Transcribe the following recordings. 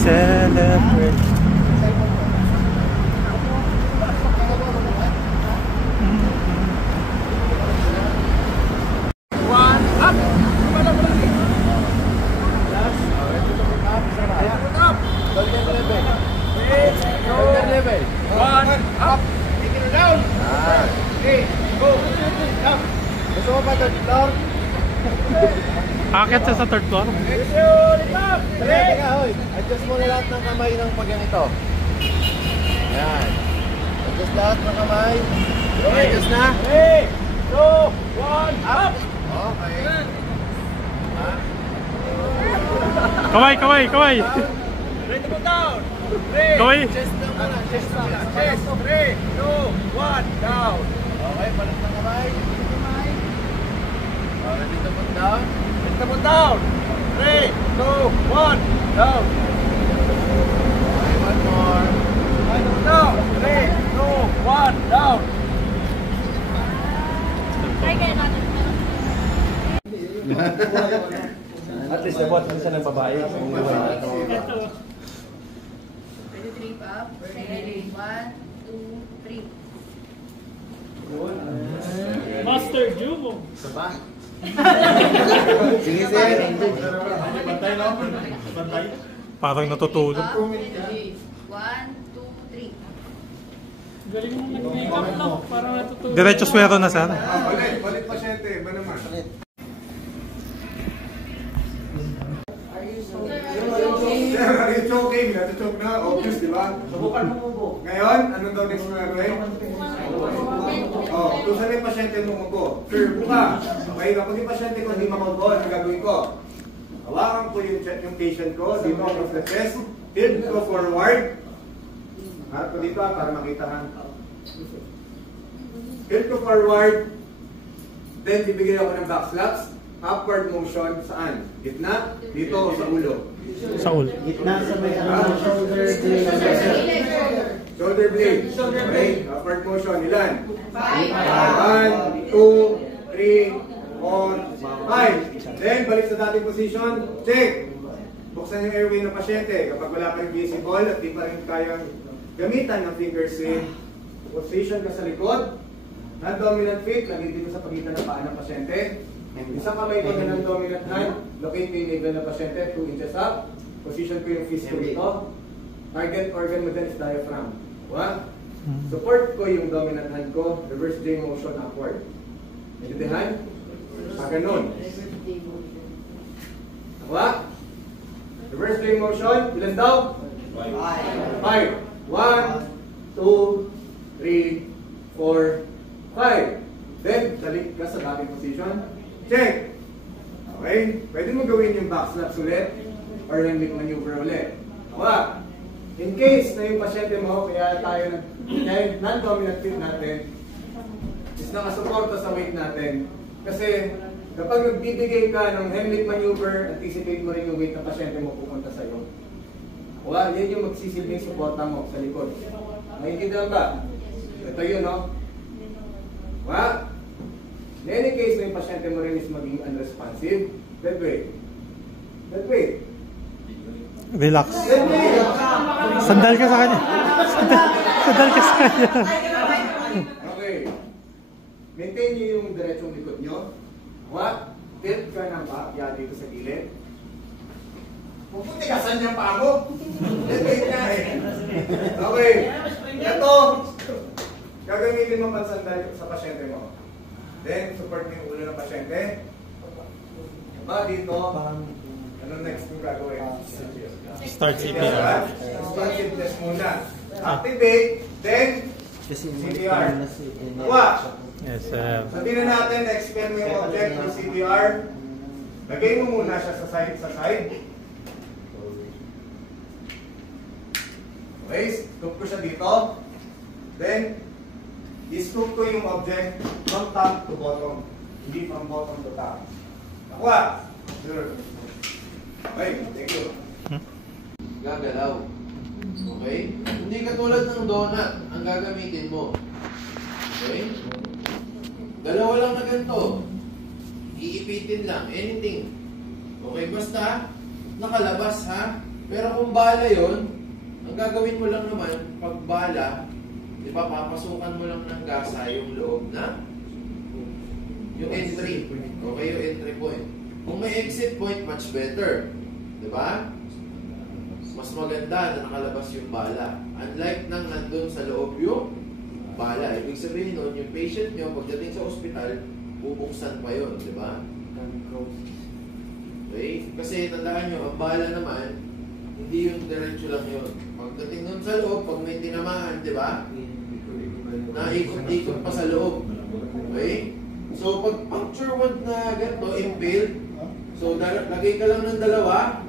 celebrate. One up. Golden level. Golden level. One up. Take it down. Okay, go. Up. Gusto mo pa third floor? Akit siya sa third floor. Teka, hoy. Adjust mo na lahat ng kamay ng pag ganito. Yan. Adjust lahat ng kamay. Adjust na. 3, 2, 1, up. Okay. Kaway, kaway, kaway. Ready to go down. Kaway. Chest na muna. Chest na muna. Chest. 3, 2, 1, down. Okay, balik ng kamay. Ready to put down. Ready to put down. 3, 2, 1, down. Okay, one more. Ready to put down. 3, 2, 1, down. At least nabuhat ko siya ng babae. Ready to trip up. Ready. 1, 2, 3. Master Jumo. Saba. Sige, sir. Bantay, no? Bantay. Parang natutulog. 1, 2, 3. Galing mo nag-makeup lang, parang natutulog. Diretso swero na, sir. Balik, balik pasyente, ba naman? Sir, are you choking? Nasa-choke na, obvious, di ba? Subukan mo mo. Ngayon, anong daw next mo gagawin? Oh, kung saan yung pasyente mo mugo? Sir, buka. Okay, kapag yung pasyente ko hindi mamugo, ano gagawin ko? Hawakan ko yung patient ko, dito ako sa chest, tilt ko forward. Harap ko dito para makitahan. Tilt ko forward, then bibigyan ako ng back slaps. Upward motion saan? Gitna? Dito o sa ulo? Sa ulo. Gitna sa may shoulder blade. Shoulder blade. Okay, upward motion. Ilan? 1, 2, 3, 4, 5. Then, balik sa dating position. Check. Buksan yung airway ng pasyente. Kapag wala pa rin visible at di pa rin kayang gamitan ng finger swing, position ka sa likod. Non-dominant feet, lagi dito sa pagitan ng paa ng pasyente. Isang kamay ko na ng dominant hand, locate ko yung navel ng pasyente, 2 inches up. Position ko yung fist ko dito. Target organ mo dyan is diaphragm. Support ko yung dominant hand ko, reverse J motion upward. Naintindihan? Ganun. Nakuha? Reverse J motion, ilan daw? 5. 1, 2, 3, 4, 5. Then, balik ka sa dating position. Check! Okay? Pwede mo gawin yung back slaps ulit or Heimlich maneuver ulit. Nakuha? In case na yung pasyente mo, kaya tayo non-dominant feet natin is nakasuporta sa weight natin. Kasi kapag nagbibigay ka ng Heimlich maneuver, anticipate mo rin yung weight ng pasyente mo pupunta sa'yo. Nakuha? Yan yung magsisilbing suporta mo sa likod. Nakikinig ba? Ito yun, no? Nakuha? In any case na yung pasyente mo rin is maging unresponsive, that way. That way. Relax. That way. Sandal ka sa kanya. Sandal ka sa kanya. Okay. Maintain nyo yung diretsong likod nyo. What? Tilt ka ng paa dito sa gilid. Puputigasan niyang paa mo. That way na eh. Okay. Ito. Gagamitin mo pansandal sa pasyente mo. Then, support mo yung ulo ng pasyente. Ba dito, ano next yung gagawin? Start CPR. Start CPR muna. Activate, then CPR. Nakuha! Yes, sir. Sabihin na natin, na-expand mo yung object ng CPR. Lagay mo muna siya sa side. Okay, scoop ko siya dito. Then, i-scoop ko yung object from top to bottom. Hindi from bottom to top. Nakuha! Sure. Okay, thank you. Gagalaw. Okay? Hindi katulad ng donut ang gagamitin mo. Okay? Dalawa lang na ganito. Iipitin lang. Anything. Okay? Basta nakalabas ha. Pero kung bala yon, ang gagawin mo lang naman, pag bala, di ba, papasukan mo lang ng gasa yung loob na yung entry. Okay, yung entry point. Kung may exit point, much better. Di ba? Mas maganda na nakalabas yung bala. Unlike nang nandun sa loob yung bala. Ibig sabihin nun, yung patient nyo, pagdating sa ospital, bubuksan pa yun, di ba? Okay? Kasi tandaan nyo, ang bala naman, hindi yung diretso lang yun. Pagdating nun sa loob, pag may tinamaan, di ba? Naikot-ikot pa sa loob. Okay? So, pag puncture wound na ganito, impaled, so lagay ka lang ng dalawa,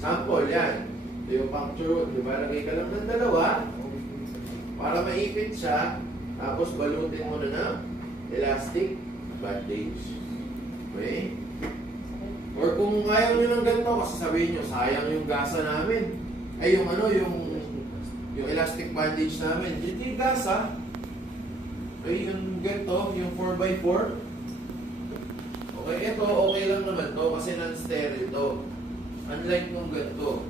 sample, yan. Yung puncture wound, di ba? Lagay ka lang ng dalawa, para maipit siya, tapos balutin mo na ng elastic bandage. Okay? Or kung ayaw nyo ng ganito, kasi sabihin nyo, sayang yung gasa namin. Ay, yung ano, yung elastic bandage namin. Hindi yung gasa. Okay, yung ganito, yung 4x4. Okay, ito, okay lang naman to kasi non-sterile to. Unlike nung ganito.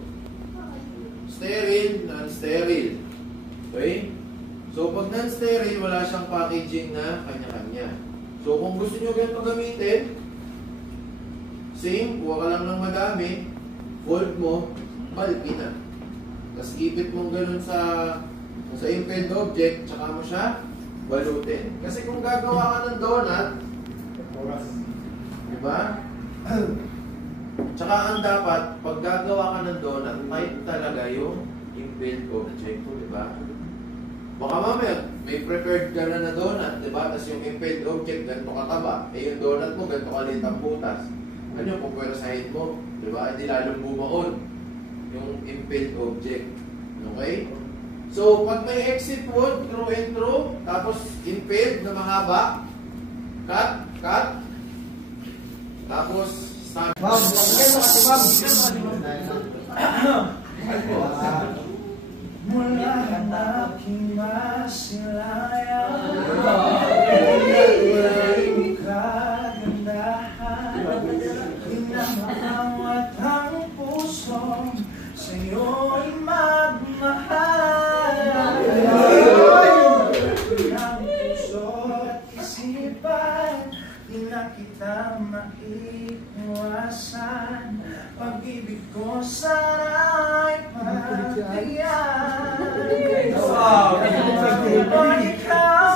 Sterile, non-sterile. Okay? So, pag non-sterile, wala siyang packaging na kanya-kanya. So, kung gusto nyo ganito gamitin, same, kuha ka lang ng madami, fold mo, palpin na. Tapos ipit mo ganun sa impaled object, tsaka mo siya balutin. Kasi kung gagawa ka ng donut, di ba? Tsaka ang dapat, pag gagawa ka ng donut, tight talaga yung impaled object, di ba? Baka mamaya, may prepared ka na donut, di ba? Tapos yung impaled object, ganito kataba. Eh yung donut mo, ganito kalit ang butas. Ano yung pupwersahin mo? Di ba? Hindi lalong bumaon yung impaled object. Okay? So, pag may exit wound, through and through, tapos impaled na mahaba, cut, tapos stab. Mula ang aking masilayan, walang kagandahan, inamakawat ang puso, sa'yo'y magmahal. Ang puso at isipan, di na kita maiiwasan. Pag-ibig ko sana'y pagtiyan.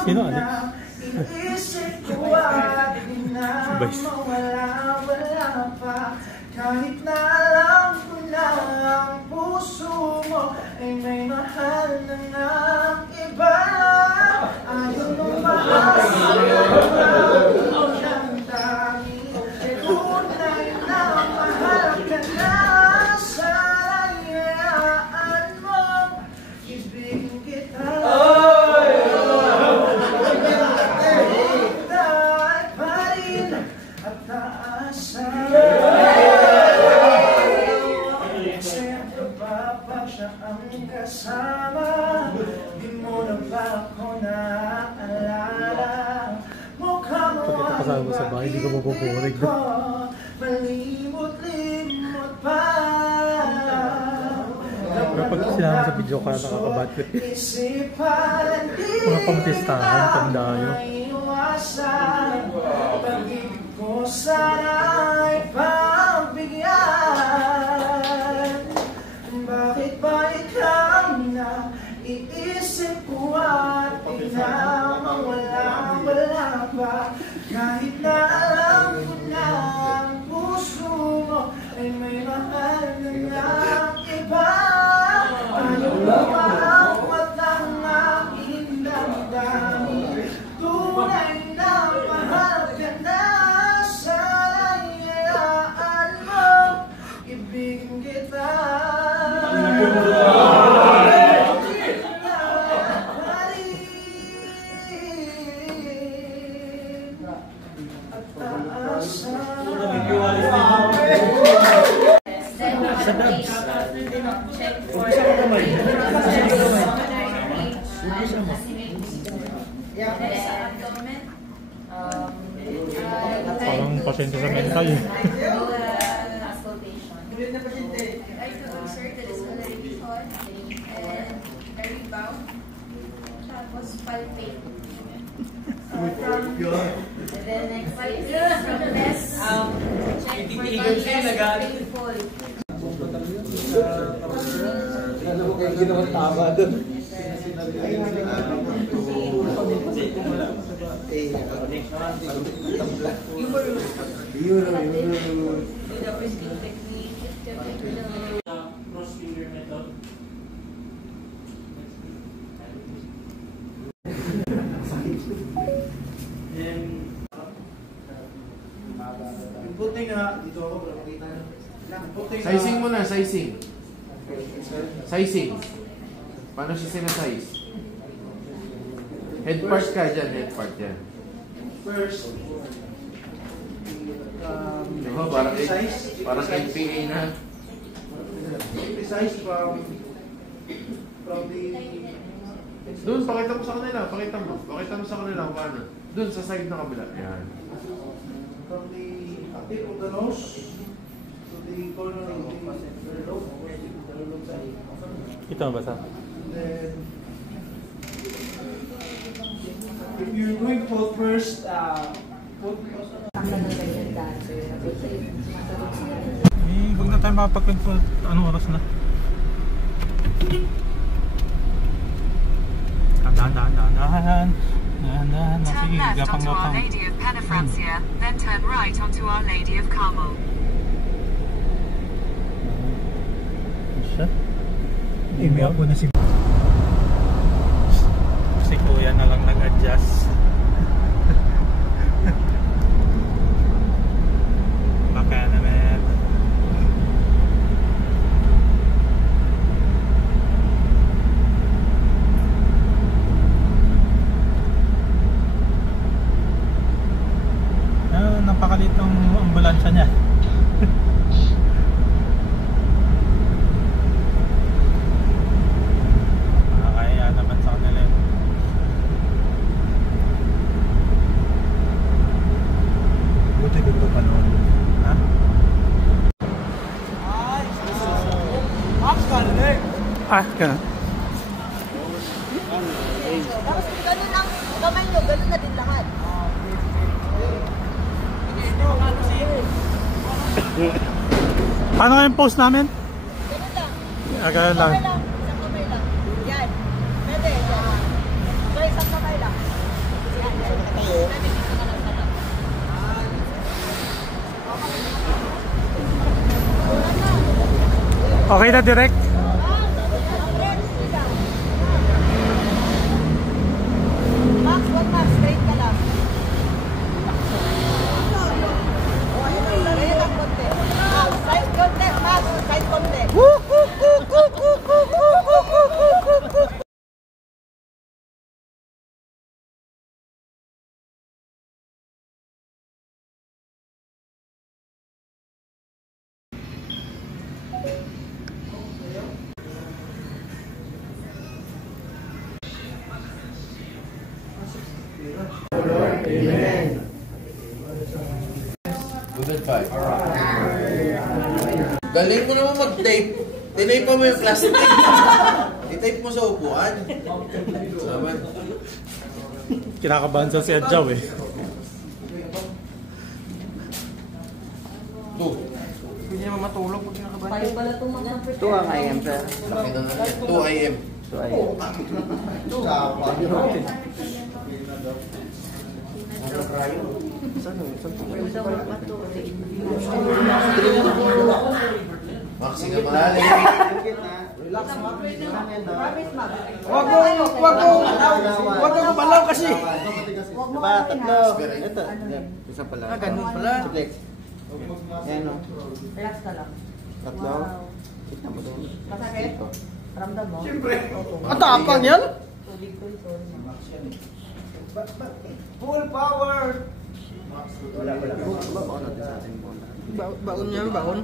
Sino ano? Iisip ko at di na mawala-wala pa. Kahit na alam ko na ang puso mo ay may mahal na ng iba. Ayaw mo mahal ng dami. Tunay na mahal ka na. Sana'y hayaan mo ibigin kita. Tayo pa rin at taasan. Siyempre ba pag siya ang kasama, di mo na ba ako naaalala? Mukha mo Pagkita kasama sa bahay, di ka mapupurig. malimot-limot pa. Pero pag sinama sa video ka, nakakabat ko. Isipan, Mga pangtistahan, tandaan. pag-ibig ko sana'y pagbigyan. Bakit ba ikaw na iisip ko at di na mawala-wala pa? Kahit na alam ko na ang puso mo ay may mahal na ng iba. Ayaw mo maawat ang aking damdamin. Tunay na mahal ka na. Sana'y hayaan mo ibigin kita. Check for sa abdomen. Parang pasyente sa mental. Auscultation. I to observe the palpate. And then next is from less, check for less painful. Ano mo kayo ginawang tama doon? Cross finger method. Then, Puting nga, dito ako para makita nyo. Puting Sizing mo na, sizing. Sizing. Paano siya sinasize? Head part ka dyan, head part yan. First, Diba, parang NPA na. precise from the Doon, pakita mo sa kanila, pakita mo. Pakita mo sa kanila kung paano. Doon, sa side na kabila. Yan. from the tip of the nose to the corner of the earlobe side. Ito ba sa? Then, if you're going to put first, put Huwag na tayo makapagkwento. Anong oras na? Dahan-dahan. Turn Sige, left gapang onto Our gapang. Lady of Penafrancia, then turn right onto Our Lady of Carmel. Siya? Email ko na si Kuya na lang nag-adjust. Baka naman. Napakalit ng ambulansya niya. Kaya naman sa kanila yun. Buti ko pa noon. Ha? Ah, ganun. Tapos ganun ang kamay nyo, ganun na din lahat. Paano yung post namin? Ganun lang. Ganun lang. Isang kamay lang. Yan. Pwede, yan. So, isang kamay lang. Yan, yan. Pwede dito ka lang sa lang. Okay na direct? Max, wag Max, straight ka lang. Straight ang konti. Max, side konti. Max, side konti. Good five. Galing mo naman mag-tape. Tinape pa mo yung plastic. I-tape mo sa upuan. Saman. Kinakabahan sa si Adjaw eh. Two. Hindi naman matulog pag kinakabahan. Tayo pala itong mga Laki na lang yan. 2 AM. Maxi ka malalim. Wag mo balaw kasi. Diba, tatlo. Ito. Isa pala. Ganun pala. Sige. Ayan o. Relax ka lang. Tatlo. Tignan mo doon. Masakit? Ramdam mo? Siyempre. Ang tapang yan? Tubig ko ito. Full power. Babaon natin sa ating phone. Baon niya, baon.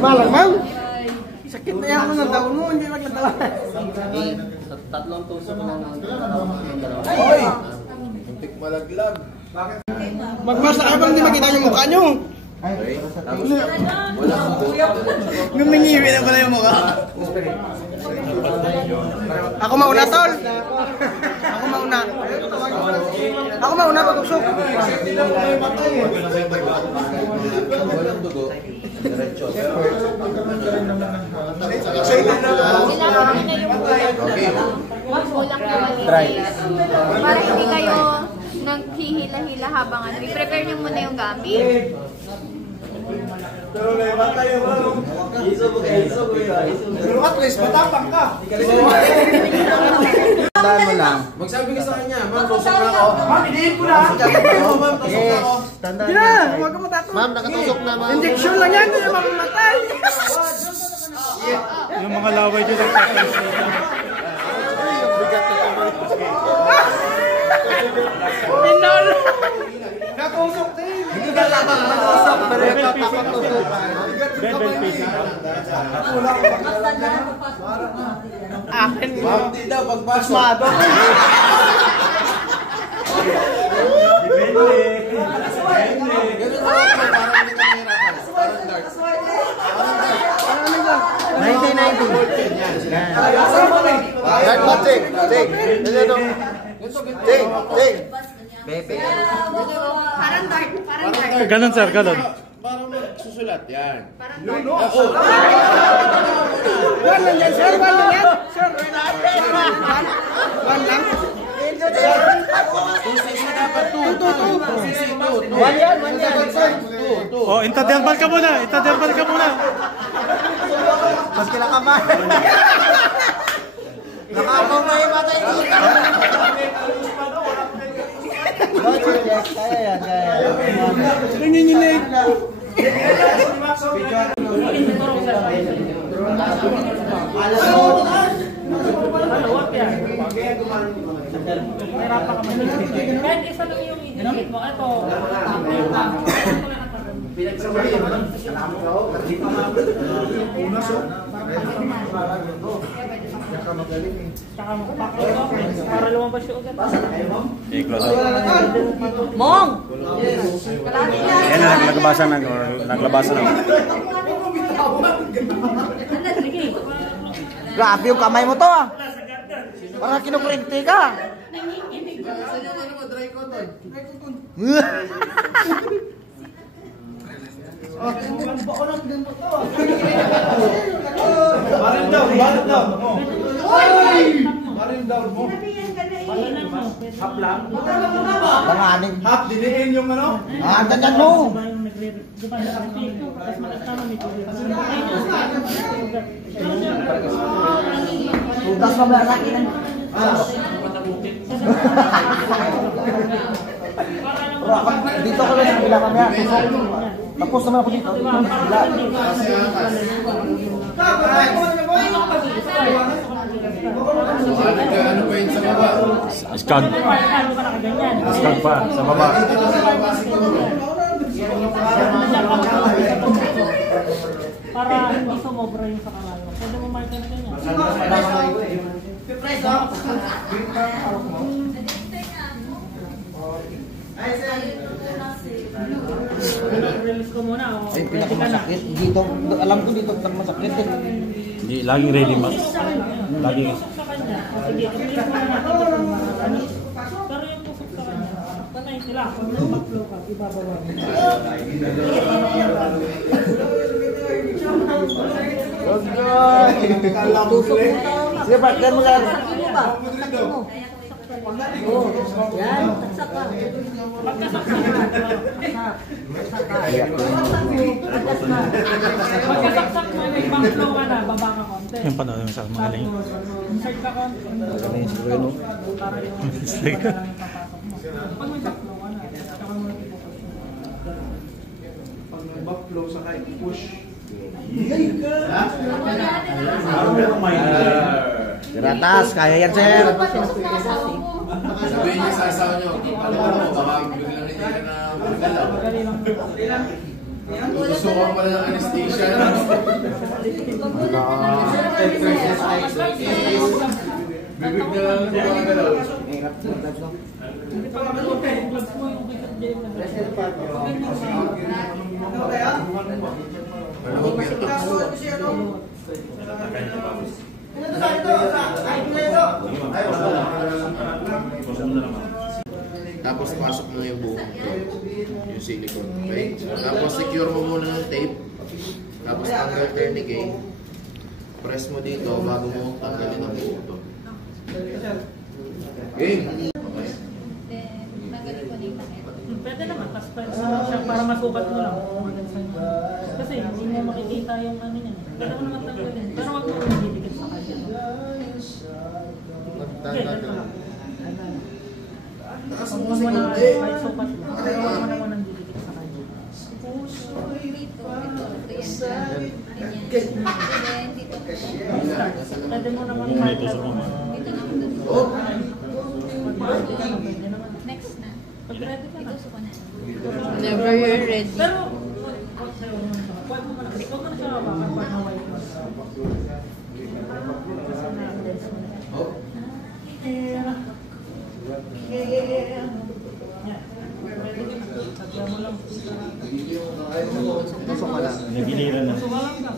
Balang bang? Sakit na yan mo ng taon mo, hindi maglatawa. Tatlong tuso ko lang ang Hoy! Muntik malaglag. Magmasa kayo bang hindi makita yung mukha nyo? Okay. Tapos, wala kang buhok. Ngumingiwi na pala yung mukha. Ako mauna, tol. Ako mauna. Ako mauna, pag-usok. Walang dugo. Diretso. Dry. Para hindi kayo naghihila-hila habang ano. I-prepare nyo muna yung gamit. Pero at least, matapang ka. Tandaan mo lang. Magsabi ka sa kanya, ma'am, tusok na ako. Ma'am, iniin ko na. Ma'am, tusok na ako. Tandaan Hindi na, huwag ka matakot. Ma'am, nakatusok na, ma'am. Injection lang yan, hindi na mamamatay. Yung mga laway dito nagtatansi. Pinol! Natusok din. Hindi ka lang mag-usok, pero nagkakatusok. Bed facing. Akin mo. Ma'am, di daw, pagpasok. Masmado. Depende. Ganun ako, parang hindi ka nahirapan. Parang darts. 1990. Dart ba, Jake? Jake. Jake. Jake. Bebe. Parang dart. Parang dart. Ganon sir, ganon. Parang magsusulat, yan. Parang dart. One lang yan, sir. One lang yan. Sir, one lang. Oh, intaderbal ka muna. Intaderbal ka muna. Mas kinakabahan. Nakabong na yung matay dito. Kaya yan, kaya yan. Nanginginig. Kahit isa lang yung i-delete mo. Ito. Tsaka magpapakot. Para lumabas yung ugat. Mong! Yan na, naglabasa na. Grabe yung kamay mo to ah. Parang kinukurente ka. Barin daw. Barin daw mo. Half lang. Panganing. Half, diniin yung ano? Ah, ganyan mo. Tugas mo ba sa akin? Dito ko lang sa kabila kami. Tapos naman ako dito. Ano pa yun sa baba? Skag. Skag pa, sa baba. Para hindi sumobra yung sa kamay mo. Pwede mo mark na ganyan. Release ko muna. Ay, pinakamasakit. Dito, alam ko dito masakit. Hindi, laging ready max. Laging. Sa kanya. Sige, i-release mo na natin yung mga ano. Pero yung pusok sa kanya, panay sila. Kung nag-backflow ka, ibabawa mo. Sige, partner mo lang. Yan, taksak ka. Pagkasaksak mo, nag-backflow ka na, baba ka konti. Yung panood mo sa mga ling. Insert ka konti. Para yung Slide ka. papasok mo. Pag may backflow ka na, saka mo i-focus mo. Pag nag-backflow sa kahit push. Ratas, kaya yan, sir. Sabihin niya sa asawa niyo, alam mo, baka biglang hindi ka na magalaw. Tutusukan pala ng anesthesia. Bibig na lang ang magalaw. Gloves mo yung bigat dyan na. Tapos pasok mo yung buhok ko, yung silicone, okay? Tapos secure mo muna ng tape. Tapos tanggal tourniquet. Press mo dito bago mo tanggalin ang buhok to. Okay? Okay. Pwede naman, tapos pwede naman siya para masukat mo lang. Kasi hindi mo makikita yung ano niya. Pwede mo naman tanggalin. Pero wag mo magdidikit sa kanya. Okay, ganito lang. Huwag mo na kahit sukat mo. Pero wag mo naman ang didikit sa kanya. Pwede mo naman kahit Next na. pag ready ka na. Whenever you're ready. Pero, huwag mo na siya hawakan pag na-white mo. Sagyan mo lang. Tusok ka lang. Nagiliran na. Sumalang ka.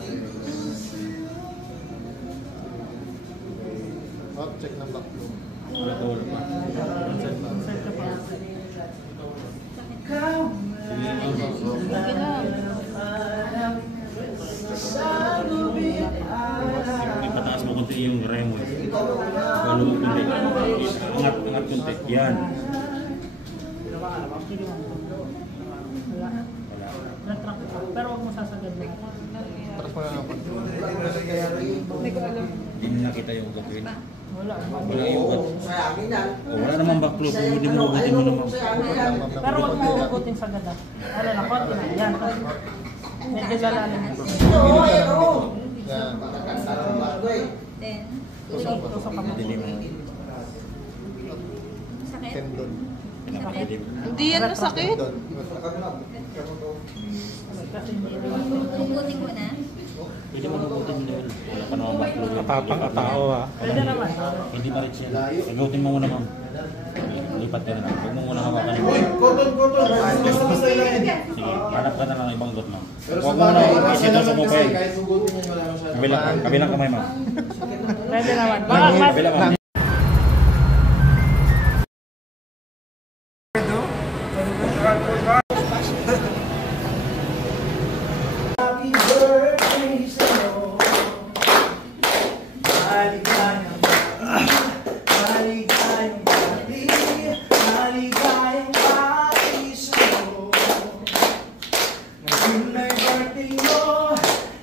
Check ng back room. Wala pa, wala pa. Inside ka pa. Sige lang. Ipataas mo konti yung remo. Walo mo konti. Angat konti. Yan. Wala. Natrack ka. Pero huwag mo sasagad mo. Taras mo na lang. Hindi mo nakita yung gagawin. Wala. Wala yung ugat. Wala namang backlog. Hindi mo ugutin mo naman. Pero huwag mo ugutin sagad ah. Ano lang, konti na. Yan. Medyo lalalim. Yan. Then, Tusok ka mo. Dilim. sakit. Tendon. Pinakadilim. Hindi yan masakit. Tendon. Kasi hindi naman. Ugutin mo na. Hindi mo ugutin mo dahil wala pa namang backlog. Katapang atao ha. Pwede naman. Hindi ma-reach yan. Ugutin mo muna, ma'am. Lipat ka na. Huwag mo muna hawakan yung sige, hanap ka na lang ibang dot, ma'am. Huwag mo na isitusok mo pa yun. Kahit sugutin nyo, wala masyadong. Kabilang kamay, ma'am. Pwede naman. Baka mas... Kabilang, ma'am. Happy birthday sa'yo. Maligayang party, maligayang party sa'yo. Ngayon ay birthday mo,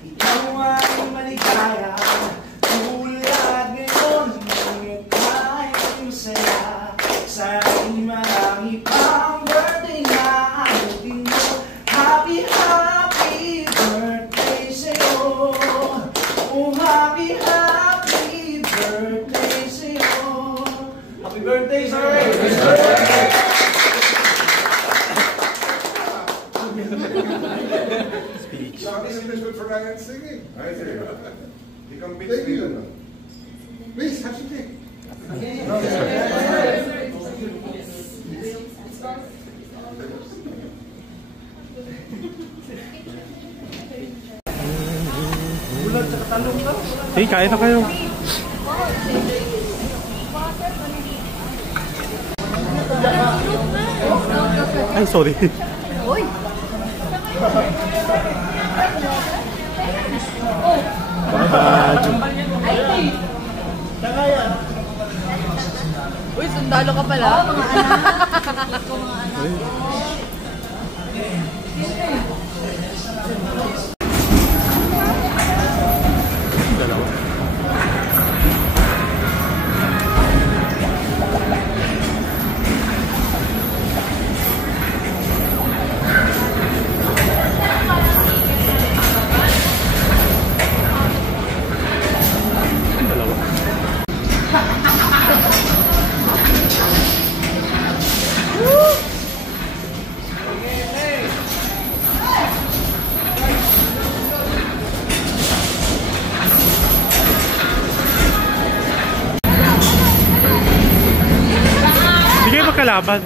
ikaw ay maligaya. Tulad ngayon, ang masaya. Sana'y marami pang birthday na alutin mo. Happy birthday sa'yo. Oh, happy birthday sa'yo. Happy birthday, sir! Something is good for Ryan singing. I see. You can beat me. Please, have some cake. Hey, kain na kayo. Ay, sorry. Uy! Uy, sundalo ka pala. Mga anak. Mga anak. Hindi kayo magkalaban.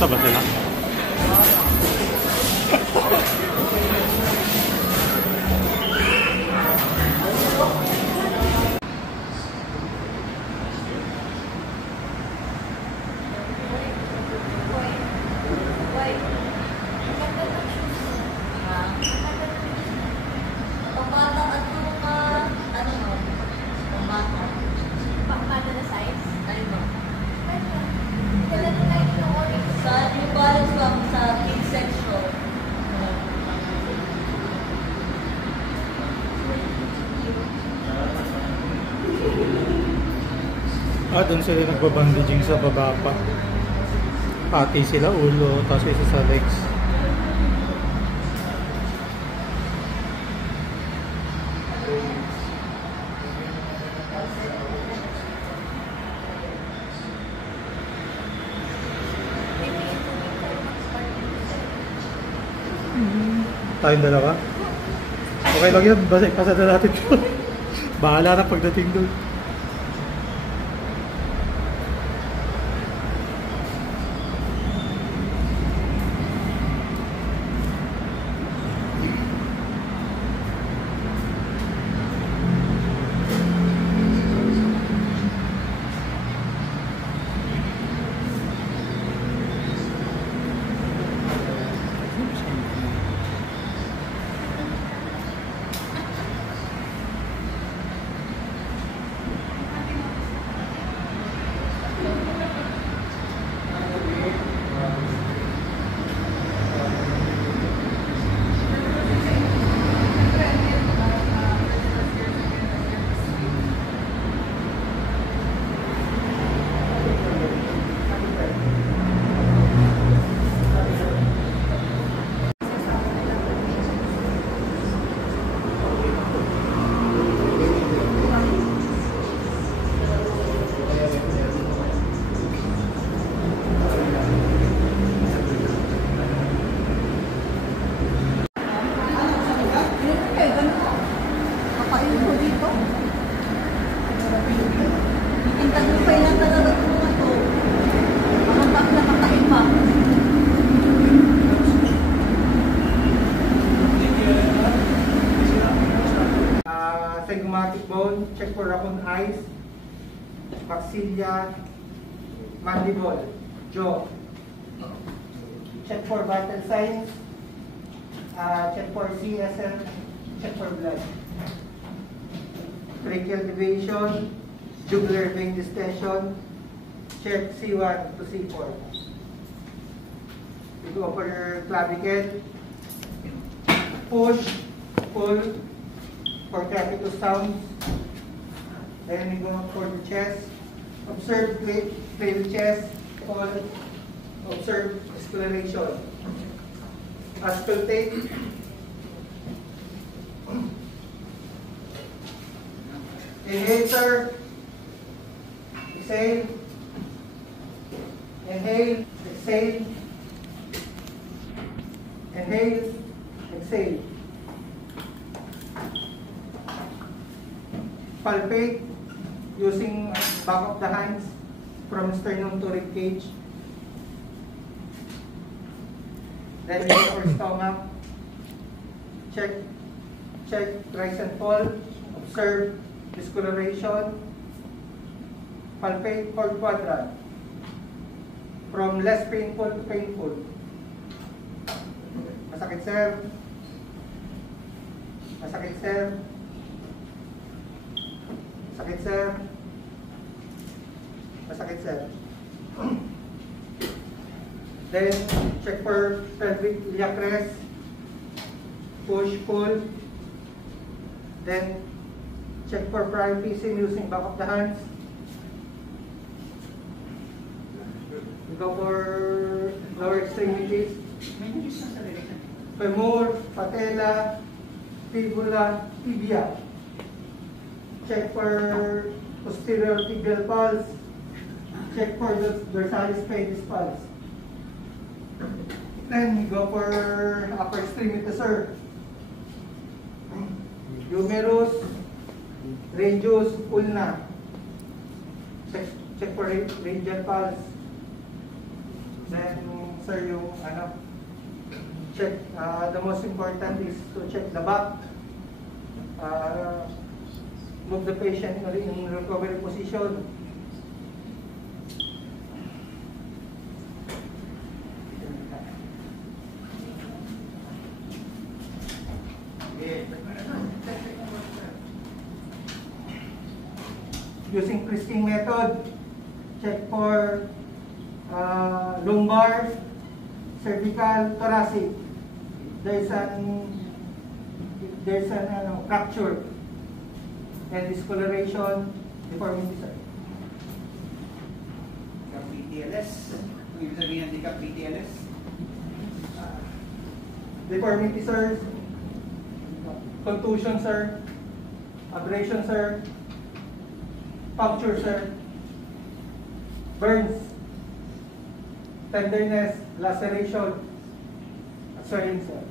Basta ba sila? Doon sila nagbabandaging sa baba pa. Pati sila ulo, tapos isa sa legs. Tayong dalawa? Okay lang yun, basta ipasa na natin doon. Bahala na pagdating doon. Zygomatic bone, check for raccoon eyes, maxilla, mandible, jaw. Check for vital signs, check for CSF, check for blood. Tracheal deviation, jugular vein distension, check C1 to C4. We go for your clavicle, push, pull, for capital sounds. Then we go for the chest. Observe play the chest. Observe exploration. Auscultate. Inhale, sir. Exhale. Inhale. Exhale. Inhale. Exhale. Palpate using back of the hands from sternum to rib cage. Then we go for stomach. Check rise and fall. Observe discoloration. Palpate fourth quadrant. From less painful to painful. Masakit, sir. Masakit, sir. Masakit, sir. Masakit, sir. Then, check for pelvic iliac rest. Push, pull. Then, check for priapism using back of the hands. We go for lower extremities. Femur, patella, fibula, tibia. Check for posterior tibial pulse. Check for the dorsalis pedis pulse. Then we go for upper extremity, sir. Humerus, radius, ulna. Check for radial pulse. Then sir, yung check. The most important is to check the back. Move the patient in recovery position. Using Christine method, check for lumbar, cervical, thoracic. There's an fracture and discoloration, deformity, sir. PTLS. Ibig sabihin hindi ka PTLS. Deformity, sir. Contusion, sir. Abrasion, sir. Puncture, sir. Burns. Tenderness, laceration, swelling, sir.